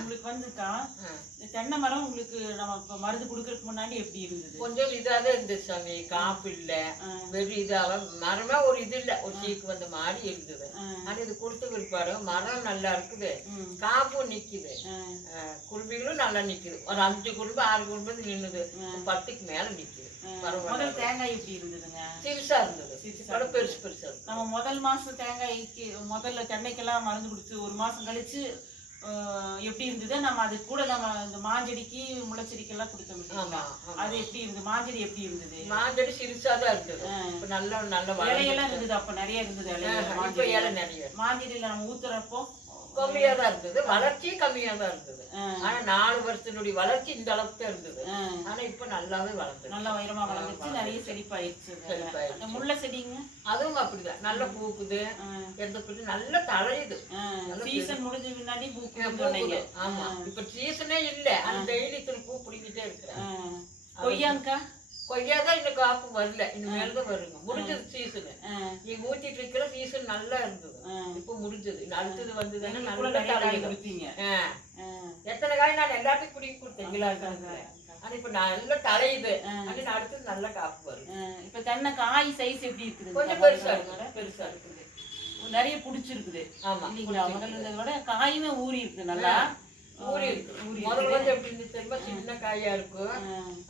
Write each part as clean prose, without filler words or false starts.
உங்களுக்கு வந்துக்கா இந்த தென்னை மரம் உங்களுக்கு நம்ம இப்ப மருந்து குடுக்கறதுக்கு முன்னாடி எப்படி இருந்தது? கொஞ்சம் இதாவே இருந்துச்சு சாமி. காப்பு இல்ல, வெறும் இதாவ மரமே ஒரு இது இல்ல, ஒரு சீக்கு வந்த மாதிரி இருந்தது. ஆனா இது கொடுத்த பிற்பாடு மரம் நல்லா இருக்குது, காப்பும் நிக்குது, குருவிகளும் நல்லா நிக்குது. ஒரு 5 குருவி 6 குருவி நின்னுது, 10க்கு மேல நிக்குது. முதல் தேங்காய் எப்படி இருந்ததுங்க? சிறுசா இருந்தது, பெருசு பெருசா. நம்ம முதல் மாசம் தேங்காய்க்கு முதல்ல தென்னைக்கெல்லாம் மருந்து கொடுத்து 1 மாசம் கழிச்சு எப்படி இருந்தது? நம்ம அது கூட நம்ம இந்த மாஞ்செடிக்கு முளைச்செடிக்கெல்லாம் கொடுத்தோம். அது எப்படி இருந்தது? மாஞ்செடி எப்படி இருந்தது? மாஞ்செடி சிறுசா தான் இருந்தது, நல்ல நல்ல இலையெல்லாம் இருந்தது. அப்ப நிறைய இருந்தது இலை நிறைய. மாஞ்செடியில நம்ம ஊத்துறப்போ கம்மியா தான் இருந்தது, வளர்ச்சியும் கம்மியா தான் இருந்தது. ஆனா 4 வருஷத்தினுடைய வளர்ச்சி இந்த அளவுக்கு தான் இருந்தது. ஆனா இப்ப நல்லாவே வளர்ந்து, நல்லா உயரமா வளர்ந்துச்சு, நிறைய செழிப்பாயிருச்சு. முல்லை செடிங்க அதுவும் அப்படிதான், நல்லா பூக்குது, எந்த பிள்ளை நல்லா தழையுது. சீசன் முடிஞ்ச முன்னாடி பூக்குது. ஆமா, இப்ப சீசனே இல்ல, அந்த டெய்லி பூ பிடிக்கிட்டே இருக்கிறேன். கொய்யாங்கா கொய்யாதான் இன்னும் காப்பு வரல, இனிமேல்தான் வருங்க. முடிஞ்சது சீசனு. நீங்க ஊத்திட்டு இருக்கிற சீசன் நல்லா இருந்தது, இப்ப முடிஞ்சது. அடுத்தது வந்ததுன்னா நல்லா கொடுத்தீங்க. எத்தனை காய் நான் எல்லாத்துக்கும் குடிக்க கொடுத்தேன். ஆனா இப்ப நல்லா தலையுது, அடுத்தது நல்லா காப்பு வரும். இப்ப தென்னை காய் சைஸ் எப்படி இருக்குது? கொஞ்சம் பெருசா இருக்கு, பெருசா இருக்குது, நிறைய புடிச்சிருக்குது. ஆமா, முதல்ல விட காயுமே ஊறி இருக்கு, நல்லா ஊறி இருக்கு. முதல்ல வந்து எப்படி இருந்து தெரியுமா, சின்ன காயா இருக்கும்,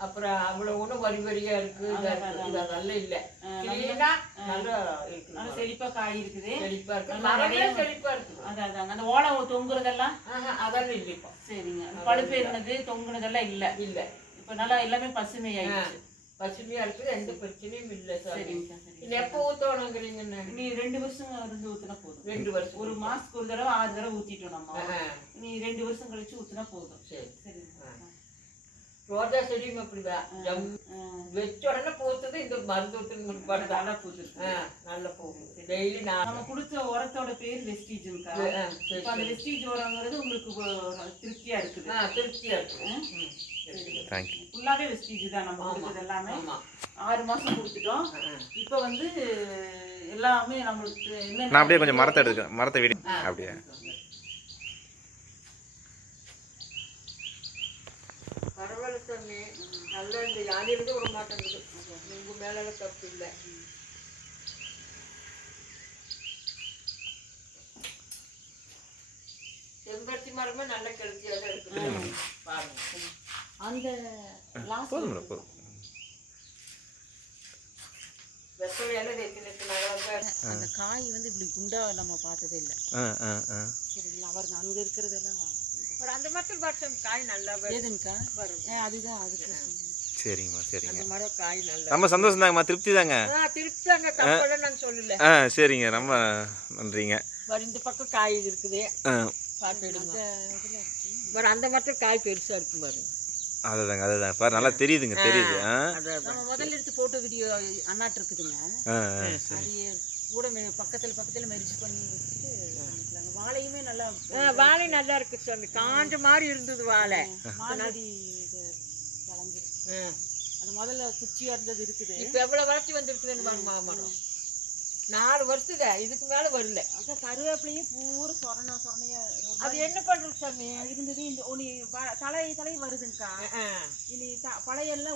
அப்புறம் அவ்வளவு ஒண்ணும் வரி வரியா இருக்கு. அதெல்லாம் இல்ல, கிளீனா நல்லா இருக்கு, நல்லா செழிப்பா காய் இருக்குது, செழிப்பா இருக்கு, நிறைய செழிப்பா இருக்கு. அதான் அந்த ஓலை தொங்குறதெல்லாம் அதெல்லாம் இல்ல இப்ப. சரிங்க, பழுப்பேறினது தொங்குனதெல்லாம் இல்ல இல்ல, இப்ப நல்லா எல்லாமே பசுமையாயிடுச்சு, பசுமையா இருக்குது, எந்த பிரச்சனையும் இல்ல. சரிங்க, எப்ப ஊத்தணுங்கிறீங்கன்னு? நீ 2 வருஷம் இருந்து ஊத்துனா போதும். 2 வருஷம், ஒரு மாசத்துக்கு ஒரு தடவை 6 தடவை ஊத்திட்டோம் நம்ம. நீ 2 வருஷம் கழிச்சு ஊத்துனா போதும். சரி சரி. ரோஜா செடியும் அப்படிதான், வச்ச உடனே பூத்துது. இந்த மருந்து ஊத்துன்னு முன்பாடு நல்லா பூத்துது, நல்லா பூக்குது. டெய்லி நம்ம கொடுத்த உரத்தோட பேர் வெஸ்டீஜுக்கா. இப்ப அந்த வெஸ்டீஜ் உரங்கிறது உங்களுக்கு திருப்தியா இருக்குது? திருப்தியா இருக்கு. ஃபுல்லாவே வெஸ்டீஜ் தான் நம்ம கொடுத்தது எல்லாமே. 6 மாசம் கொடுத்துட்டோம். இப்ப வந்து எல்லாமே நம்மளுக்கு என்ன, நான் அப்படியே கொஞ்சம் மரத்தை எடுக்க, மரத்தை விடி அப்படியே. பரவாயில்ல சாமி, நல்லா இந்த யானையிலிருந்து விட மாட்டேங்குது. உங்க மேல தப்பு இல்லை. செம்பருத்தி மரமே நல்ல கிளர்ச்சியா தான் இருக்குது பாருங்க. அந்த அந்த காய் வந்து இப்படி குண்டா நம்ம பார்த்ததே இல்லை. சரிங்களா, அவருக்கு அங்க இருக்கிறதெல்லாம் அந்த மரத்தில் வருஷம் காய் நல்லா ஏதுங்கக்கா வரும். அதுதான் அதுக்கு. சரிங்கம்மா சரிங்க, அந்த மரம் காய் நல்லா, ரொம்ப சந்தோஷம் தாங்கம்மா, திருப்தி தாங்க. திருப்தி தாங்க, தப்பல நான் சொல்லல. சரிங்க, ரொம்ப நன்றிங்க. இந்த பக்கம் காய் இருக்குது, பார்த்துடுங்க. அந்த மரத்தில் காய் பெருசா இருக்கு பாருங்க. அதுதாங்க அதுதாங்க பாரு, நல்லா தெரியுதுங்க, தெரியுது. நம்ம முதல்ல எடுத்து போட்டோ வீடியோ அண்ணாட்டு இருக்குதுங்க, அது கூட பக்கத்துல மெரிச்சு பண்ணி வச்சுட்டு வாழையுமே நல்லா, வாழை நல்லா இருக்கு சாமி. காஞ்ச மாதிரி இருந்தது வாழை, மாடி வளைஞ்சிருக்கு. அது முதல்ல குச்சியா இருந்தது இருக்குது, இப்ப எவ்வளவு வளர்ச்சி வந்துருக்குதுன்னு பாருங்க. மாமரம் 4 வருஷத்துக்கு இதுக்கு மேல வரல. அதான் கருவேப்பிலையும் பூரா சொரணையா. அது என்ன பண்றது சாமி இருந்தது. இந்த ஒனி தலை வருதுங்கக்கா. இனி பழைய இலை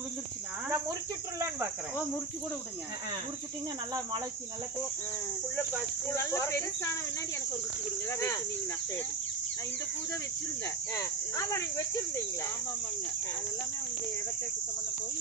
உளுந்துருச்சுன்னா நான் முறிச்சுட்டுலான்னு பாக்குறேன். முறிச்சு கூட விடுங்க, முறிச்சுட்டீங்கன்னா நல்லா மழைக்கு நல்லா நல்ல பெருசான முன்னாடி எனக்கு ஒரு குச்சி கொடுங்க, ஏதாவது வச்சிருந்தீங்கன்னா. சரி, நான் இந்த பூ தான் வச்சிருந்தேன். ஆமா, நீங்க வச்சிருந்தீங்களா? ஆமாங்க, அதெல்லாமே இந்த இடத்த சுத்தம் பண்ண போய்